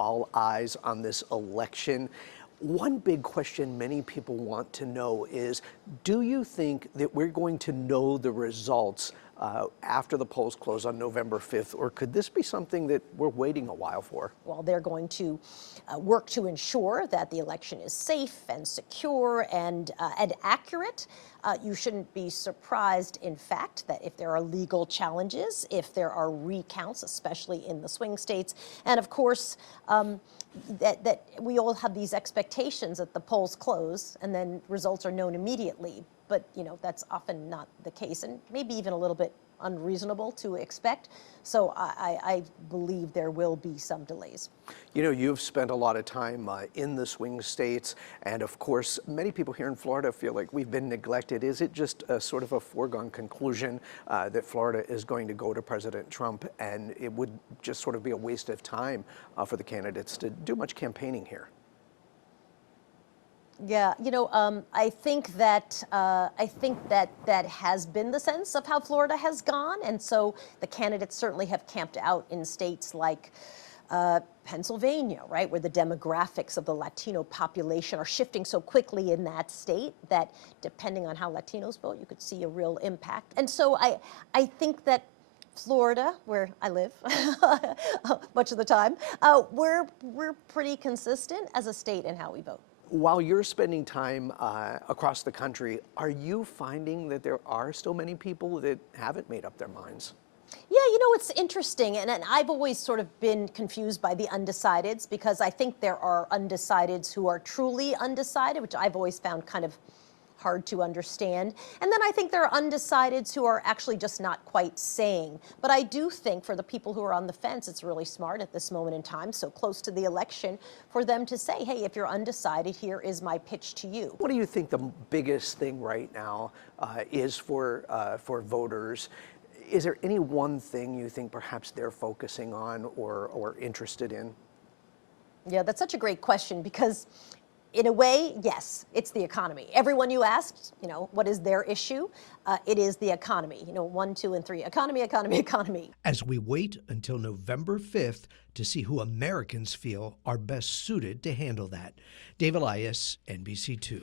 all eyes on this election. One big question many people want to know is, do you think that we're going to know the results after the polls close on November 5th, or could this be something that we're waiting a while for? Well, they're going to work to ensure that the election is safe and secure and accurate. You shouldn't be surprised, in fact, that if there are legal challenges, if there are recounts, especially in the swing states, and of course, that we all have these expectations that the polls close and then results are known immediately. But, you know, that's often not the case, and maybe even a little bit unreasonable to expect. So I believe there will be some delays. You know, you've spent a lot of time in the swing states, and of course, many people here in Florida feel like we've been neglected. Is it just a sort of a foregone conclusion that Florida is going to go to President Trump, and it would just sort of be a waste of time for the candidates to do much campaigning here? Yeah, you know, I think that that has been the sense of how Florida has gone, and so the candidates certainly have camped out in states like Pennsylvania, right, where the demographics of the Latino population are shifting so quickly in that state that depending on how Latinos vote, you could see a real impact. And so I think that Florida, where I live much of the time, we're pretty consistent as a state in how we vote. While you're spending time across the country, are you finding that there are still many people that haven't made up their minds? Yeah, you know, it's interesting, and I've always sort of been confused by the undecideds, because I think there are undecideds who are truly undecided, which I've always found kind of hard to understand. And then I think there are undecideds who are actually just not quite saying. But I do think for the people who are on the fence, it's really smart at this moment in time, so close to the election, for them to say, hey, if you're undecided, here is my pitch to you. What do you think the biggest thing right now is for voters? Is there any one thing you think perhaps they're focusing on or interested in? Yeah, that's such a great question, because in a way, yes, it's the economy. Everyone you asked, you know, what is their issue? It is the economy. You know, 1, 2, and 3. Economy, economy, economy. As we wait until November 5th to see who Americans feel are best suited to handle that. Dave Elias, NBC2.